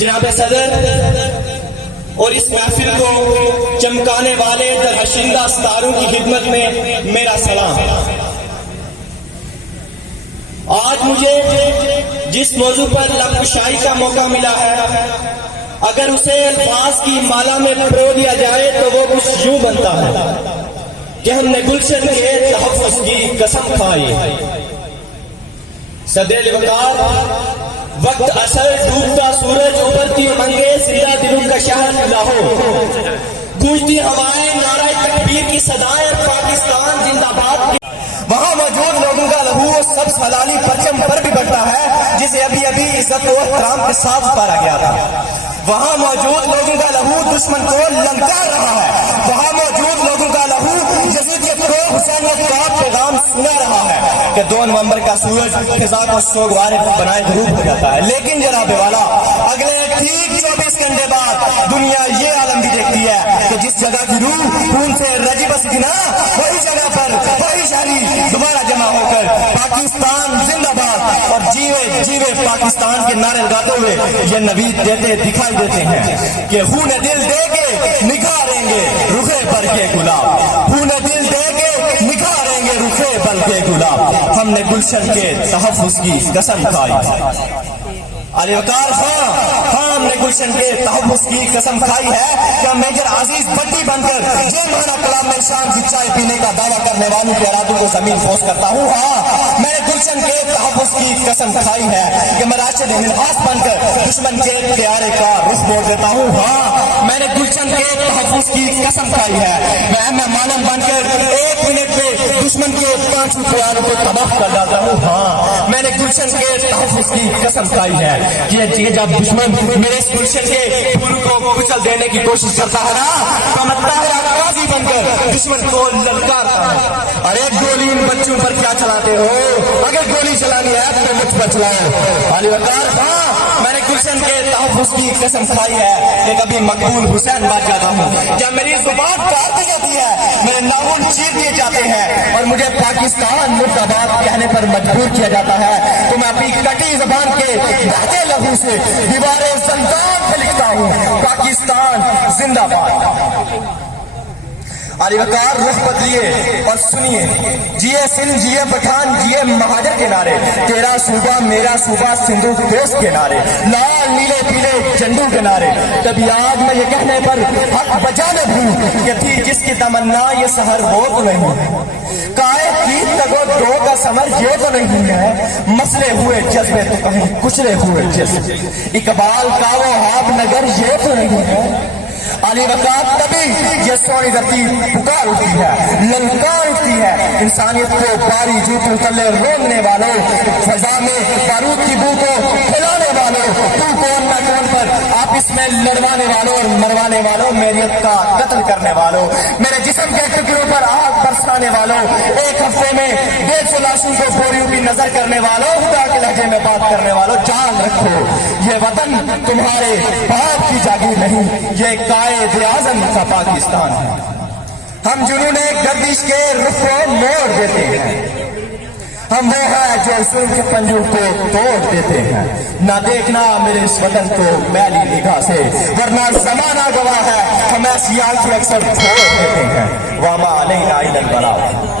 جناب صدر اور اس محفل کو چمکانے والے درحشندہ ستاروں کی خدمت میں میرا سلام۔ آج مجھے جس موضوع پر لب کشائی کا موقع ملا ہے، اگر اسے الفاظ کی مالا میں پرو دیا جائے تو وہ کچھ یوں بنتا ہے کہ ہم نے گلشن کے تحفظ کی قسم کھائی۔ صدر وقار، وقت اثر ڈوبتا سورج، ابھرتی امنگیں، زندہ دلوں کا شہر لاہور، گونجتی ہوائیں، نعرہ تکبیر کی صدائیں، پاکستان زندہ باد۔ وہاں موجود لوگوں کا لہو سبز ہلالی پرچم پر بھی بڑھتا ہے، جسے ابھی ابھی عزت و احترام کے ساتھ اتارا گیا تھا۔ وہاں موجود لوگوں کا لہو دشمن کو للکار رہا ہے۔ وہاں موجود لوگوں کا لہو یزیدیت کو حسینیت کا پیغام سنا رہا ہے کہ 2 نومبر کا سورج فضا کو سوگوار بنائے غروب ہو جاتا ہے۔ لیکن جناب والا، اگلے ٹھیک 24 گھنٹے بعد دنیا یہ عالم بھی دیکھتی ہے کہ جس جگہ کی روح خون سے رجی بس تھی نا، وہی جگہ پر وہی شہری دوبارہ جمع ہو کر پاکستان زندہ باد اور جیوے جیوے پاکستان کے نعرے لگاتے ہوئے یہ نوید دیتے دکھائی دیتے ہیں کہ خون دل دے کے نکھاریں گے رخے پر کے گلاب، خون دل دے کے نکھاریں گے رخے پر کے گلاب، ہم نے گلشن کے تحفظ کی قسم کھائی۔ علی وقار خان، ہم نے گلشن کے تحفظ کی قسم کھائی ہے کہ میجر عزیز بٹی بن کر یہ مانا کلام میں شام کی چائے پینے کا دعویٰ کرنے والوں کے ارادوں کو زمین پوش کرتا ہوں۔ ہاں، میں نے گلشن کے تحفظ کی قسم کھائی ہے کہ میں راشد منہاس بن کر دشمن کے پیارے کا رخ موڑ دیتا ہوں۔ ہاں، میں نے گلشن کے تحفظ کی قسم کھائی ہے میں احمد مانن بن کر 1 منٹ میں دشمن کے 5 پیاروں کو تباہ کر ڈالتا ہوں۔ ہاں، میں نے گلشن کے تحفظ کی قسم کھائی ہے کہ جب دشمن میرے اس گلشن کے پھولوں کو کچل دینے کی کوشش کرتا ہے نا، تو میں طاہرہ قاضی بن کر دشمن کو للکارتا ہوں۔ ارے گولی ان بچوں پر کیا چلاتے ہو؟ اگر گولی چلانی ہے تو مجھ پر چلائیں۔ علی وقار، ہاں، میں نے گلشن کے تحفظ کی قسم کھائی ہے کہ کبھی مقبول حسین بن جاتا ہوں۔ جب میری زبان کاٹ دی جاتی ہے، میرے ناخن چیر دیے جاتے ہیں اور مجھے پاکستان مرد آباد کہنے پر مجبور کیا جاتا ہے، تو میں اپنی کٹی زبان کے بہتے لہو سے دیواریں زندان پہ لکھتا ہوں پاکستان زندہ باد۔ علی وقار، رخ بدلیے اور سنیے، جیے سندھ جیے پٹھان جیے مہاجر کے نعرے، تیرا صوبہ میرا صوبہ سندھو دوست کے نعرے، لال نیلے پیلے جھنڈوں کے نعرے، کبھی آج میں یہ کہنے پر حق بجانے دوں کہ تھی جس کی تمنا یہ سحر ہو تو نہیں، قائد کی تگو دو کا سمر یہ تو نہیں ہے، مسلے ہوئے جذبے تو کہیں کچلے ہوئے جذبے، اقبال کا وہ ہاب نگر یہ تو نہیں ہے۔ علی وقار، تبھی یہ سونی دھرتی پکار اٹھتی ہے، للکار اٹھتی ہے انسانیت کو باری جوتوں تلے رونگنے والوں، فضا میں بارود کی بو کو پھیلانے والوں، تو کون نہ کون پر آپس میں لڑوانے والوں اور مروانے والوں، میریت کا قتل کرنے والوں، میرے جسم کے ٹکڑوں پر آگ برسانے والوں، 1 ہفتے میں 150 لاشوں کو بوریوں کی نظر کرنے والوں، خدا کے لہجے میں بات کرنے والوں، جان رکھو یہ وطن تمہارے باپ کی جاگیر نہیں، یہ قائد اعظم کا پاکستان ہے۔ ہم جنون گردش کے رخ کو موڑ دیتے ہیں، ہم وہ ہیں جو ظلم کے پنجوں کو توڑ دیتے ہیں، نہ دیکھنا میرے اس وطن کو میلی نگاہ سے، ورنہ زمانہ گواہ ہے ہم ایسی آنکھیں اکثر چھوڑ دیتے ہیں۔ وما علینا الا البلاغ۔